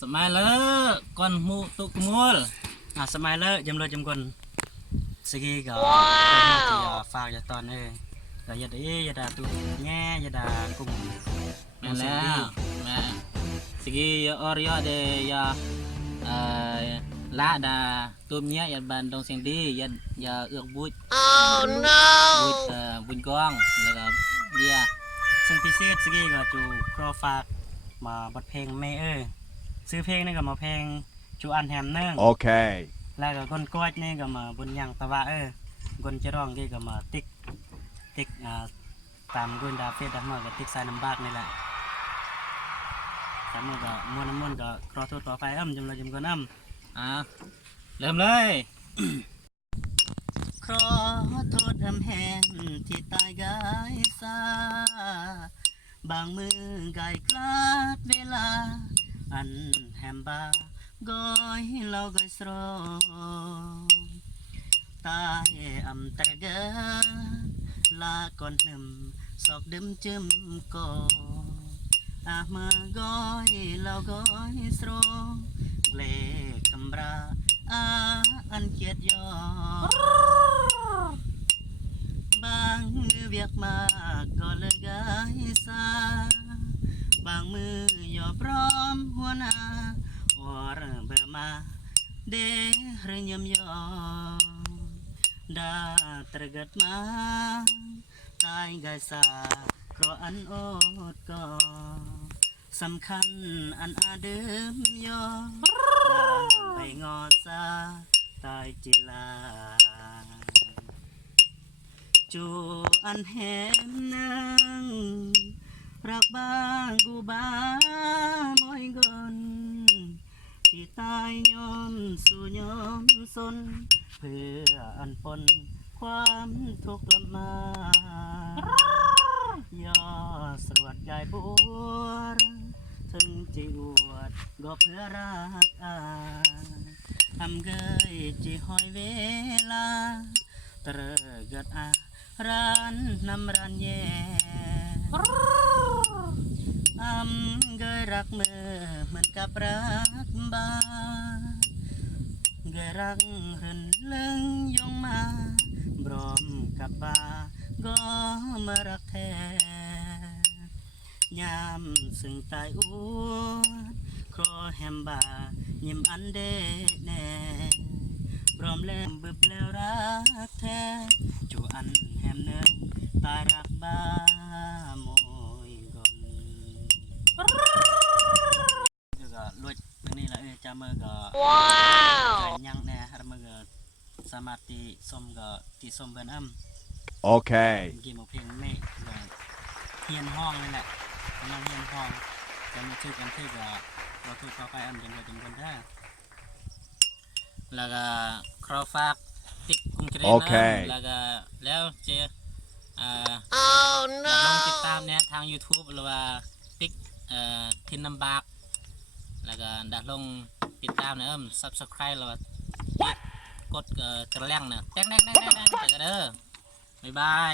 สมัยเลอะก่อนมูตุกมัวสมัยเลอะจำเลยจำคนสกีก็ฝากจะตอนก็อย่าได้อย่าด่าตัวแง่อย่าด่ากลุ่มแม่แล้วแม่สกีออริยอเดยาละดาตัวเนี้ยยันบันตรงเสียงดียันเอือกบุญบุญกองแล้วก็เบียซึ่งพิเศษสกีก็จูครอฝากมาบทเพลงไม่ซื้อเพลงนี่ก็มาเพลงจูอันแฮมเนิ่งโอเคแล้วก็คนก้อยนี่ก็มาบนยังตะวะคนจะร้องนี่ก็มาติ๊กตามรุ่นดาเฟสดามาก็ติ๊กสายน้ำบากนี่แหละสามมือก็ม้วนก็ครอโทษครอไฟจำเลยจำคนเริ่มเลย ขอโทษแห้งที่ตายกายซาบางมือไก่กลาดเวลาอันแฮมบาก้อยเราก็สรตายตระเกลาก่อนหนึ่มสอกดึมจึมก่อมาก้อยเราก้อยสรเกลกำราอันเกียดยอบางมือเวียกมากก็เลยกายซาบางมือย่อพร้อมหัวหน้าอรเบมาเดรยมยอดาตระกัดมาตายกายซาเพราะอันอดก็สำคัญอันอาเดิมยอไปงอซาตายจิลาจูอันแหมนังรักบ้างกูบ้ามอยกนที่ตายยอมสู่ยอมสนเพื่ออันปนความทุกข์ลำมาย่อสวดยายบัวถึงจีอวดก็เพื่อรักเกยจีหอยเวลาตระกัดร้านน้ำรันแย่เกยรักมือเหมือนกับรักบ้าเกยรักเหินเลึงยงมาบรมกับบ้าก็มารักแท้ยามซึ่งตายอวดครอแฮมบายิ้มอันเดแน่พร้อมแลมบึบแล้วรักแท้จูอันแฮมเนยตายรักบ้าโมยก่อนก็ลวดตรงนี้แหละจะมือก็ว้าวยังแน่ฮะมือก็สามารถตีส้มก็ตีส้มเบิร์นโอเคกี่โมเพลงไม่เฮียนห้องนั่นแหละกำลังเฮียนห้องจะมีชื่อกันที่ก็เราถูกเข้าไปจำเลยจำคนได้แล้วก็ครอฝากติ๊กกุ้งเจริญแล้วก็แล้วเจลองติดตามเนี่ยทาง YouTube หรือว่าติ๊กทินน้ำบากแล้วก็ดัดลงติดตามเนี่ยSubscribe แล้วกดกระแลงเนี่ยแดงเจอกันเด้อบ๊ายบาย